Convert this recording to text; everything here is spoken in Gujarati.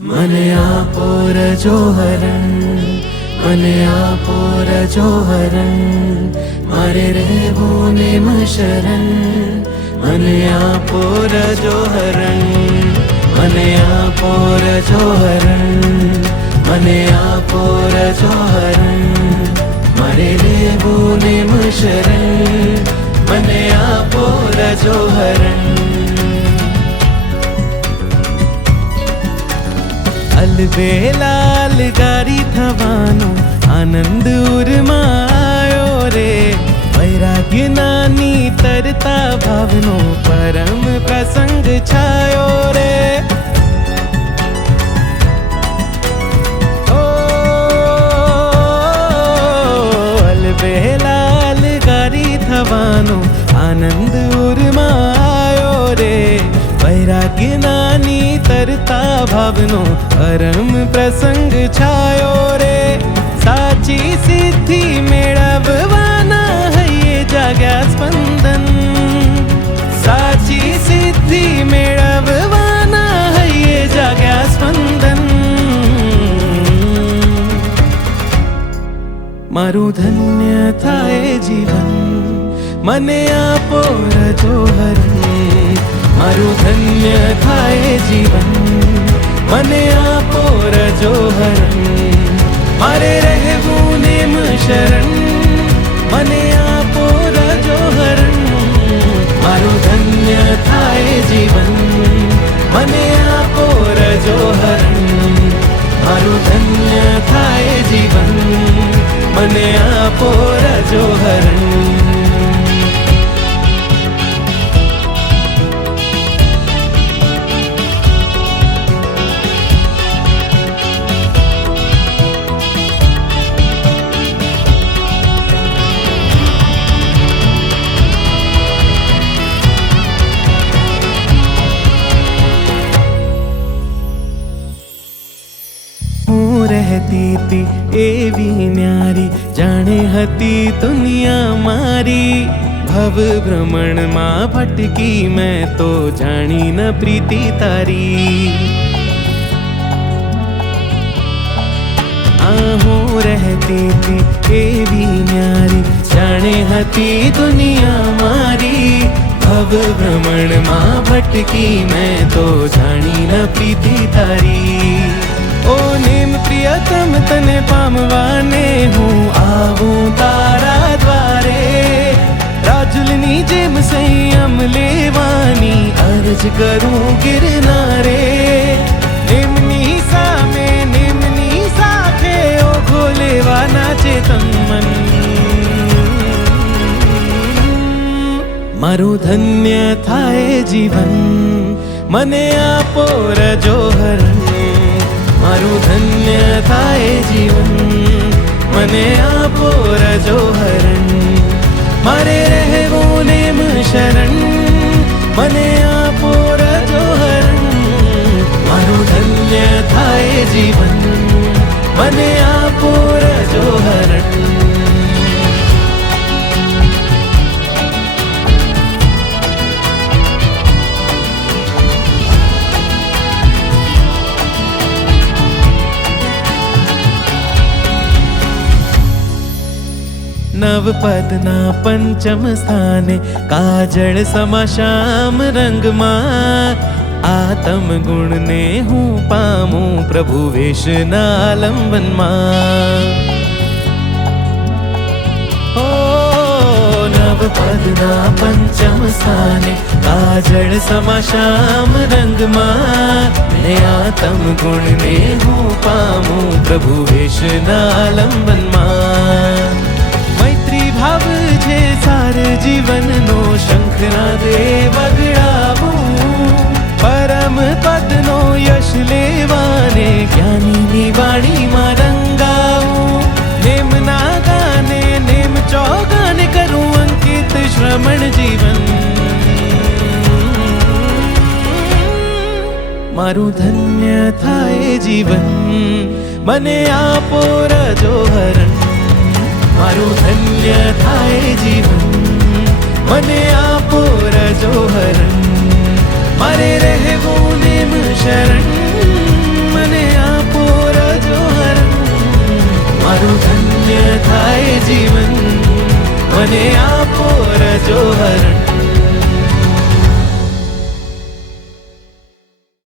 મને આપો રજો હરણ, મને આપો રજો હરણ, મારે રહેવું નેમ શરણ. મને આપો રજો હરણ, મને આપો રજો હરણ, મને આપો રજો હરણ, મારે રહેવું નેમ શરણ. મને આપો રજો હરણ. અલબેલાલ ગારી થવાનો આનંદ ઉર્માયો રે, વૈરાગ્યનાની તરતા ભાવનો પરમ પ્રસંગ છાયો રે. ઓ અલબેલાલ ગારી થવાનો આનંદ ઉર્માયો રે, વૈરાગ્યનાની તરતા ભાવનો પરમ પ્રસંગ છાયો રે. સાચી સિદ્ધિ મેળવવાના હૈયે જાગ્યા સ્પંદન, સાચી સિદ્ધિ મેળવવાના હૈયે જાગ્યા સ્પંદન. મારું ધન્ય થાય જીવન, મને આપો રજો હરણ. મારું ધન્ય થાય જીવન, મને આપો રજો હરણ, મારે રહેવું નેમ શરણ. મને આપો રજો હરણ, મારું ધન્ય થાય જીવન, મને આપો રજો હરણ, મારું ધન્ય થાય જીવન, મને આપો રજો હરણ. રહેતી તી એવી ન્યારી, જાણે હતી દુનિયા મારી. ભવ ભ્રમણમાં ભટકી મેં તો જાણી ન પ્રીતિ તારી. હું રહેતી તી એવી ન્યારી, જાણે હતી દુનિયા મારી. ભવ ભ્રમણમાં ભટકી મેં તો જાણી ન પ્રીતિ તારી. ઓ નેમ પ્રિયતમ તને પામવાને હું આવું તારા દ્વારે. રાજુલની જેમ સંયમ લેવાની અરજ કરું ગિરનારે. નેમની સામે નેમની સાથે ઓઘો લેવાના ચેતન મન. મારું ધન્ય થાય જીવન, મને આપો રજો હરણ. મારું ધન્ય થાય જીવન, મને આપો રજો હરણ, મારે રહેવું નેમ શરણ. મને આપો રજો હરણ, મારું ધન્ય થાય જીવન, મને આપો રજો હરણ. નવપદના પંચમ સ્થાને કાજળ સમા શ્યામ રંગમાં. આતમ ગુણને હું પામું પ્રભુ વેશના આલંબનમાં. ઓ નવપદના પંચમ સ્થાને કાજળ સમા શ્યામ રંગમાં. ને આતમ ગુણને હું પામું પ્રભુ વેશના આલંબનમાં. ભાવ છે સાર જીવનનો શંખનાદે વગડાવું. પરમ પદનો યશ લેવાને જ્ઞાનીની વાણીમાં રંગાવું. નેમના ગાને નેમ ચોગાને કરું અંકિત શ્રમણ જીવન. મારું ધન્ય થાય જીવન, મને આપો રજો હરણ. મારું ધન્ય થાય જીવન, મને આપો રજો હરણ, મારે રહેવું નેમ શરણ. મને જીવન મને આપો રજો હરણ